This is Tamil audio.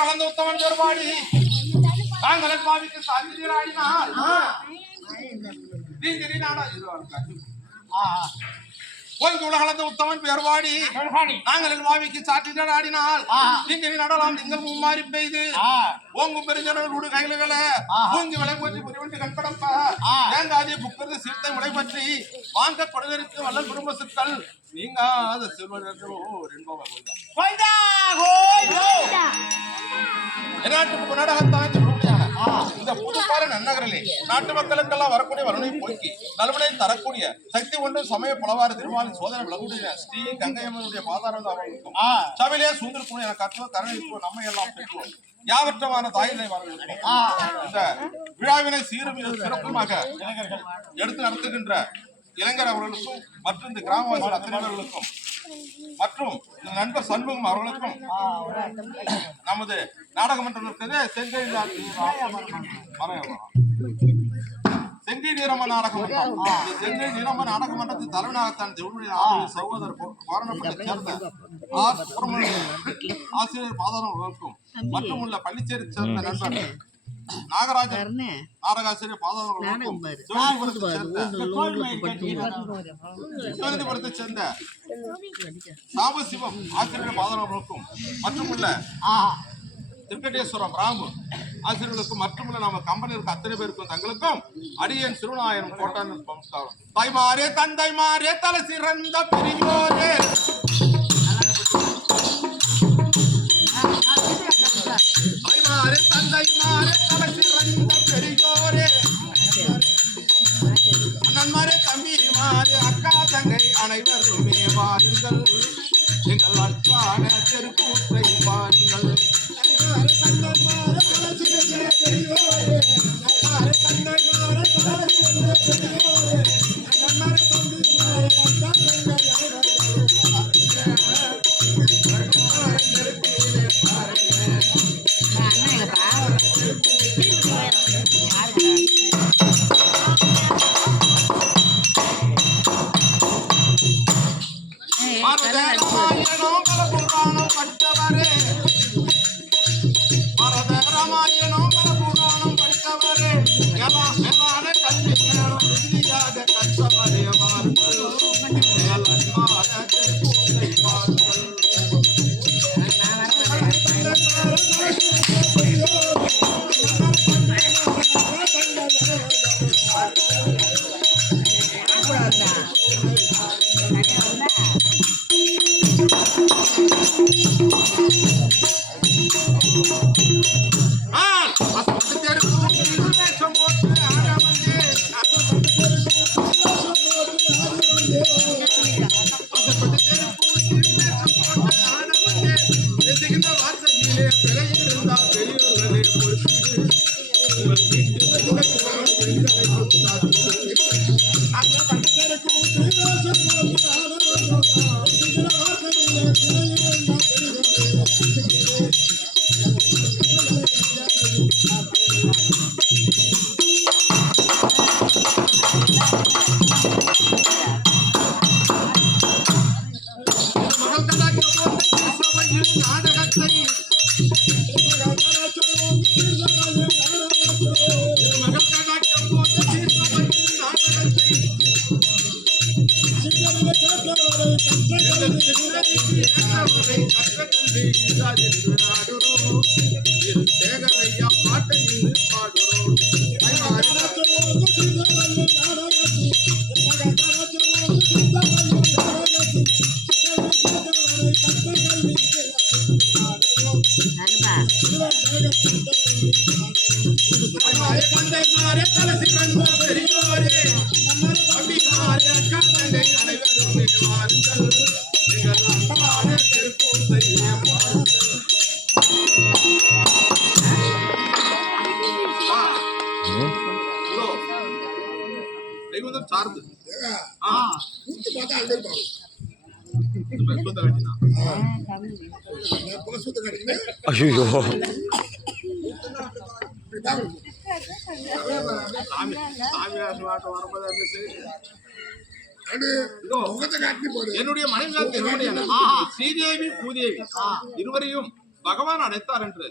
அளந்த உத்தமன் பெருமாடி தாங்கள் பாவிக்கு சாதினாடினால் உலகளந்த உத்தமன் பெருவாடி நாங்கள் மாவிக்கு சாற்றினால் ஆடினால் நீங்கள் நடலாம் நீங்கள் மும்மாறி பெய்து ஓங்கும் பெருஞ்சனோடு கையில்களை பூங்கி விலை போற்றி புரிவென்று கண்படப்ப ஏங்காதி புக்கருந்து சீர்த்தை முளை பற்றி வாங்க கொடுதற்கு வல்லல் குடும்ப சிக்கல் நீங்காத செல்வர் நாட்டுக்கு நாடகத்தான் இந்த புதுப்பாறை நன்னகரிலே நாட்டு மக்களுக்கெல்லாம் வரக்கூடிய வறுமை போக்கி நல்வனை தரக்கூடிய சக்தி ஒன்றும் சமய புலவாறு திருமாலின் சோதனை விளக்கூடிய ஸ்ரீ கங்கையம்மனுடைய பாதாரம் அவர்களுக்கும் சபையிலே சூந்திருக்கும் என கற்றுவ கருணைக்கும் நம்மை எல்லாம் பெற்றோம் யாவற்றமான தாயினை இந்த விழாவினை சிறப்புமாக எடுத்து நடத்துகின்ற இளைஞர் அவர்களுக்கும் மற்றும் இந்த கிராமவாசிகள் அத்தனைவர்களுக்கும் மற்றும் நண்பர் சண்முகம் அவர்களுக்கும் நமது நாடகமன்றம் செங்கை நீரம்ம நாடகமன்றம் செங்கை நீரம்ம நாடகமன்றத்தின் தலைவனாகத்தான் சகோதரர் கோரணப்பட்ட சேர்ந்த ஆசிரியர் பாதாரம் அவர்களுக்கும் மற்றும் உள்ள பள்ளிச்சேரி சேர்ந்த நண்பர் நாகராஜன் நாடகாசிரியர் பாதாளர்களுக்கும் சிவகதிபுரத்தை சேர்ந்த சாமசிவம் ஆசிரியர் பாதாளர்களுக்கும் மற்றும் உள்ள திருக்கடேஸ்வரம் ராமு ஆசிரியர்களுக்கும் மட்டுமல்ல நம்ம கம்பெனிகளுக்கு அத்தனை பேருக்கும் தங்களுக்கும் அடியன் திருநாயனம் கோட்டான் நமஸ்காரம். தாய்மாரே தந்தைமாரே தலை சிறந்த பெரியோரே தாய்மாரே தந்தைமாரே தலை சிறந்த பெரியோரே அண்ணன்மாரே தம்பிமாரே அக்கா தங்கை அனைவருமே வாருங்கள் எங்கள் அற்கான தெருக்கூத்தை பாருங்கள். ஐயோ என்னுடைய மனைவி ஸ்ரீதேவி பூதேவி இருவரையும் பகவான் அழைத்தார் என்று